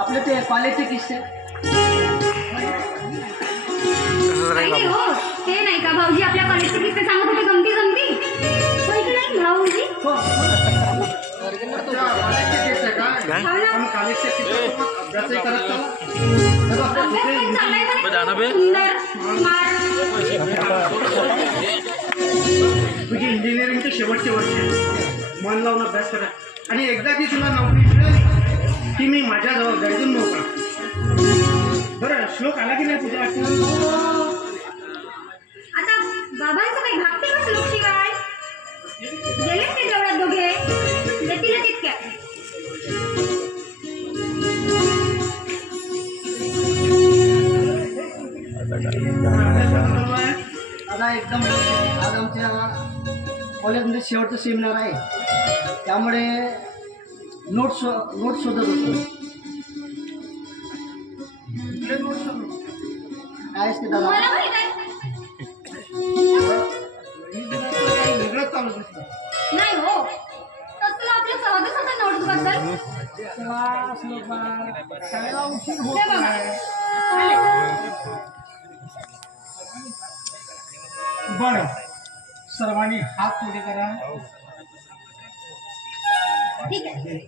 आपले ते कॉलेजचे किस्से नाही हो, ते नाही का भाऊजी आपल्या कॉलेजचे किस्से सांगत होते गमती जमती होय की नाही भाऊजी? हो कॉलेजचे किस्से का आम्ही कॉलेजचे किस्से अभ्यासही करत चला. अभ्यास पण चाललाय का नाही? सुंदर स्मार्ट. तुझी इंजिनिअरिंगचे शेवटचे वर्ष आहे. मन लावून अभ्यास करा आणि एकदा की तुला नोकरी मिळेल की मी माझ्या जबाबदारीतून मोकळा. बरं श्लोक आला की नाही तुझ्या आठवण? आता बाबांचं काही भागते का श्लोकशिवाय? गेलेच ते जेवढ्यात दोघे येतीलच इतक्या. आता एकदम आज आमच्या कॉलेजमध्ये शेवटचं सेमिनार आहे त्यामुळे नोट्स शोधत होतो. काय असते दादा मला माहित आहे. वेगळंच चालू दिसतं. नाही हो, तसलं आपलं सहजच होतं नोट्स बद्दल. शाळेला उशीर ते होत बघा नाही. आले. बरं सर्वांनी हात पुढे करा. ठीक आहे.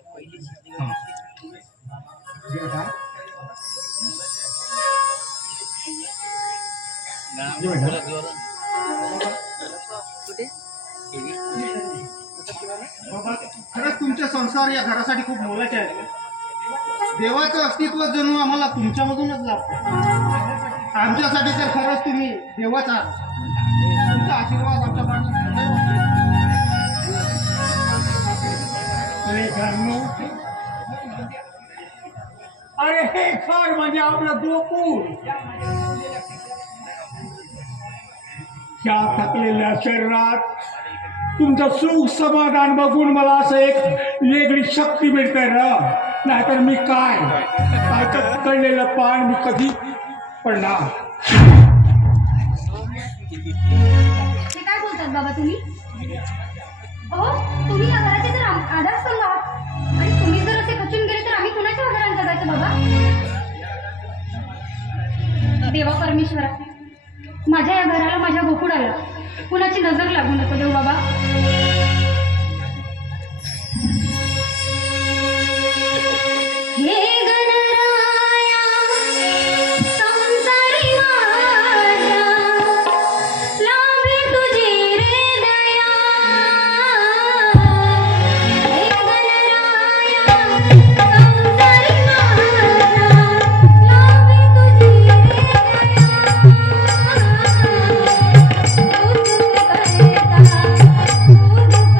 बाबा खरंच तुमचे संसार या घरासाठी खूप मोलाचे आहेत. देवाचं अस्तित्व जणू आम्हाला तुमच्यामधूनच लाभतं. आमच्यासाठी तर खरंच तुम्ही देवाचा आहात. तुमचा आशीर्वाद आमच्या पाठीत अरे हे घर म्हणजे आपलं गोकुळ. या थकलेल्या शरीरात तुमचं सुख समाधान बघून मला असं एक वेगळी शक्ती मिळते ना. नाहीतर मी काय कळलेलं पान मी कधी पडणार. ते काय बोलतात बाबा तुम्ही? हो, तुम्ही या घराचे तर आधारस्तंभ आहात आणि तुम्ही जर असे खचून गेले तर आम्ही कुणाच्या आधाराने जगायचं बाबा? देवा परमेश्वरा, माझ्या या घराला, माझ्या गोकुळाला कुणाची नजर लागू नको देऊ बाबा. हे गणराया संसारी माझ्या लाभे तुझी रे दया. हे गणराया संसारी माझ्या लाभे तुझी रे दया. तू दुःख करता, तू दुःख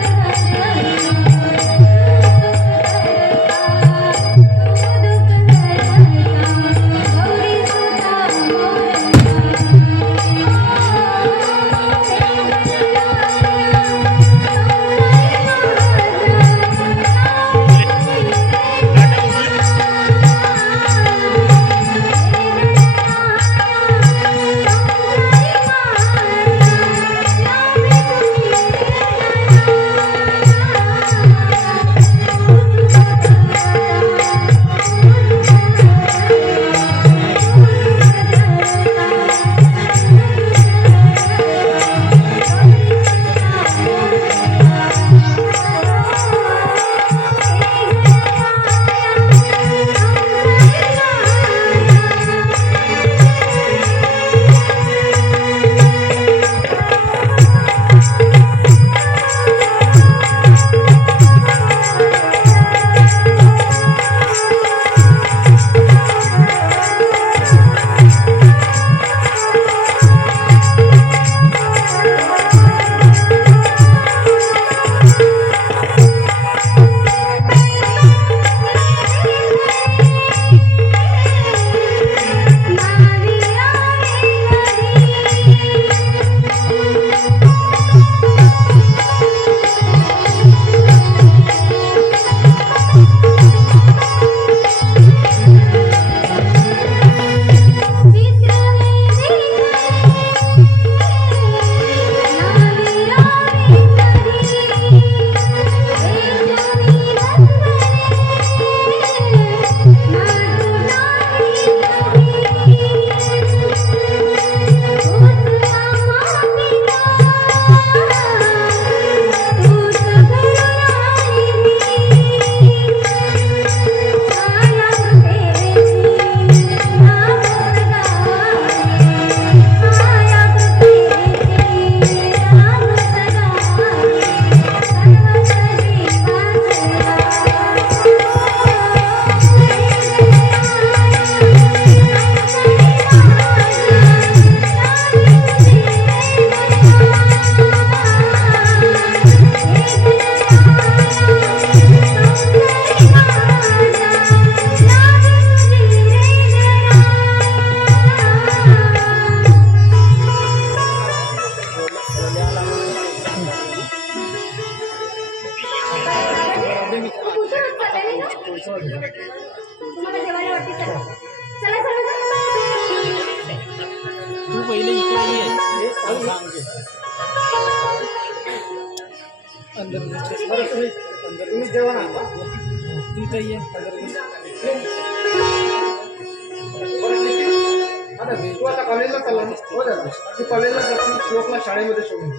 आता तू आता कॉलेजला चालला ना? हो दादा, तू कॉलेजला जातो श्लोकला शाळेमध्ये सोडून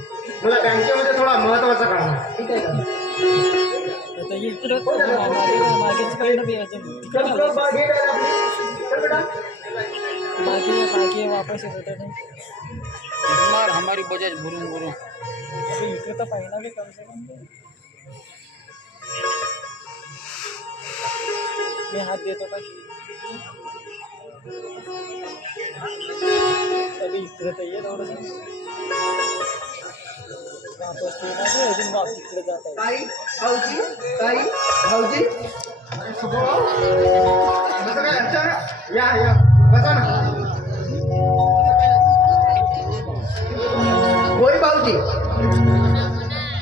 मला बँकेमध्ये थोडा महत्वाचा काम आहे. ठीक आहे का? हो दादा. चल, श्लोक, बा, घे दादा आपली. चल बेटा. वापस येत हमारी बजाज भरून भरून इकडे तर पाहिजे ना कम से कम मी हात देतो का अभी इकडे तर ये थोडं वापस ते ना अजून वाप तिकडे जात आहे ताई, भाऊजी, ताई, भाऊजी. अरे शुभम. कसं काय? अच्छा, या बसा ना. होय भाऊजी,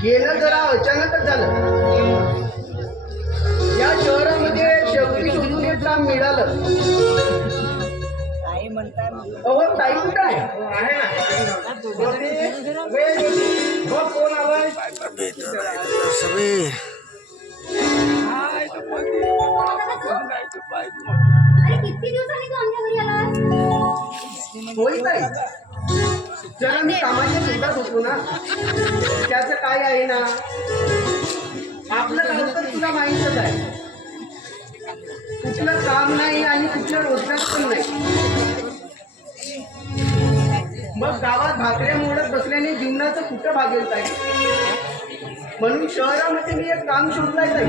येणं जरा अचानकच झालं. या शहरामध्ये शेवटी शोधून एक काम मिळालं. काही म्हणताय अहो ताई कुठं आहे? आहे ना. बघ कोण आलाय. अरे किती दिवसांनी तू आमच्या घरी आलास? होय ताई, जरा मी कामाच्या शोधात होतो ना. त्याचं काय आहे ना, आपलं गाव तर तुला माहीतच आहे. कुठलं काम नाही आणि कुठलं रोजगार पण नाही. मग गावात भाकऱ्या मोडत बसल्याने जीवनाचं कुठं भागेल ताई. म्हणून शहरामध्ये मी एक काम शोधलाय ताई.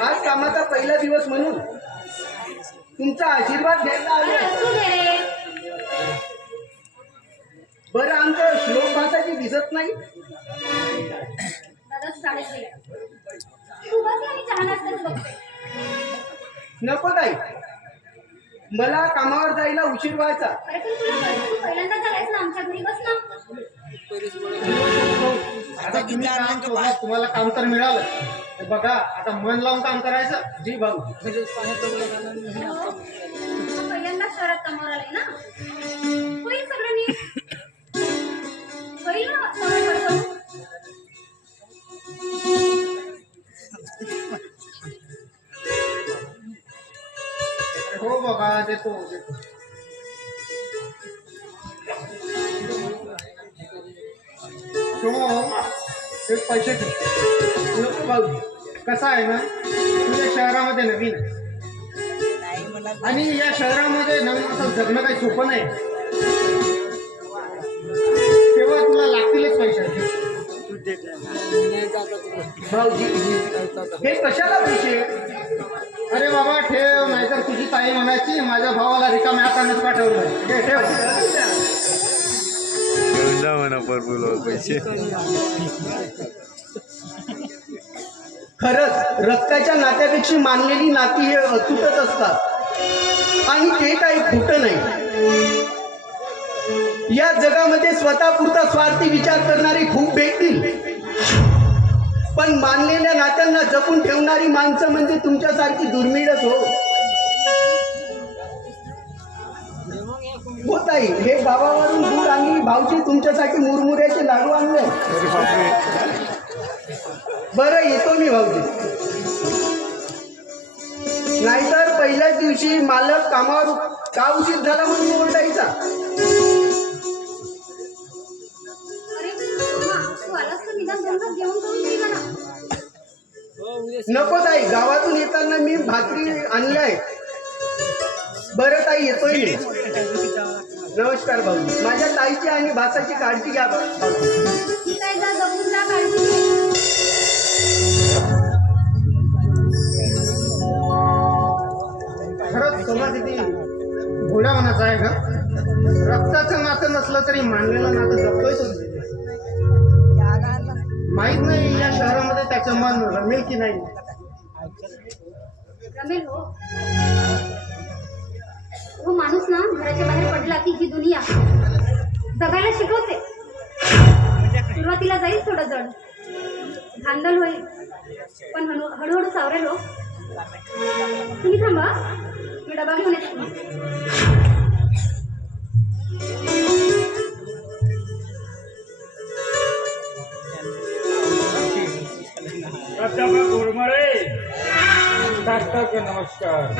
आज कामाचा पहिला दिवस म्हणून तुमचा आशीर्वाद घ्यायला अरे आलो. असू दे रे. बरं, आमचं श्लोक भाषाची दिसत नाही. दादा शाळेत गेला. तू बस आणि चहा नाश्ताच बघते. नको ताई, मला कामावर जायला उशीर व्हायचा. अरे पण तू पहिल्यांदा झालायस ना आमच्या घरी, बस ना. आता तुम्ही काम शोधलं, तुम्हाला काम तर मिळालं. तर बघा, आता मन लावून काम करायचं. जी भाऊ. तू पहिल्यांदा शहरात कामावर आलाय ना, होईल सगळं नीट. होईल ना सगळं हळूहळू. हो बघा, देतो. ते पैसे दे. नको भाऊ, कसं आहे ना, तुझ्या शहरामध्ये नवीन आहे. आणि या शहरामध्ये नवीन असं जगणं काही सोपं नाही. तेव्हा तुला लागतीलच पैसे. भाऊजी, हे कशाला पैसे? अरे बाबा ठेव, नाहीतर तुझी ताई म्हणायची माझ्या भावाला रिकाम्या हातानेच पाठवलं. हे ठेव. घेऊन जा म्हणा पर्पल पैसे. खरंच रक्ताच्या नात्यापेक्षा मानलेली नाती हे अतूटच असतात आणि ते काही खोटं नाही. या जगामध्ये स्वतःपुरता स्वार्थी विचार करणारी खूप भेटतील, पण मानलेल्या नात्यांना जपून ठेवणारी माणसं म्हणजे तुमच्यासारखी दुर्मिळच हो. हो ताई, हे गावावरून दूर आणि भाऊजी तुमच्यासाठी मुरमुऱ्याचे लाडू आणले. बरं, येतो मी भाऊजी. नाहीतर पहिल्याच दिवशी मालक कामावर का उशीर झाला म्हणून ओरडायचा. अरे तू आलास तर निदान दोन घास जेवण करून दे मला. नको ताई, गावातून येताना मी भाकरी आणलाय. बरं ताई, येतोय मी. नमस्कार भाऊजी. माझ्या ताईची आणि भासाची काळजी घ्या भाऊजी. ठीक आहे, जा जपून जा, काळजी घे. खरंच समाज किती घोड्या मनाचा आहे का? रक्ताचं नातं नसलं तरी मानलेलं नातं जपतोय तो. माहित नाही या शहरामध्ये त्याचं मन रमेल की नाही. रमेल हो. हो माणूस ना घराच्या बाहेर पडला की ही दुनिया जगायला शिकवते. सुरुवातीला जाईल थोडं जड, धांदल होईल, पण हळूहळू सावरेल हो. तुम्ही थांबा, मी डबा घेऊन येते. प्राध्यापक गोरमळे, नमस्कार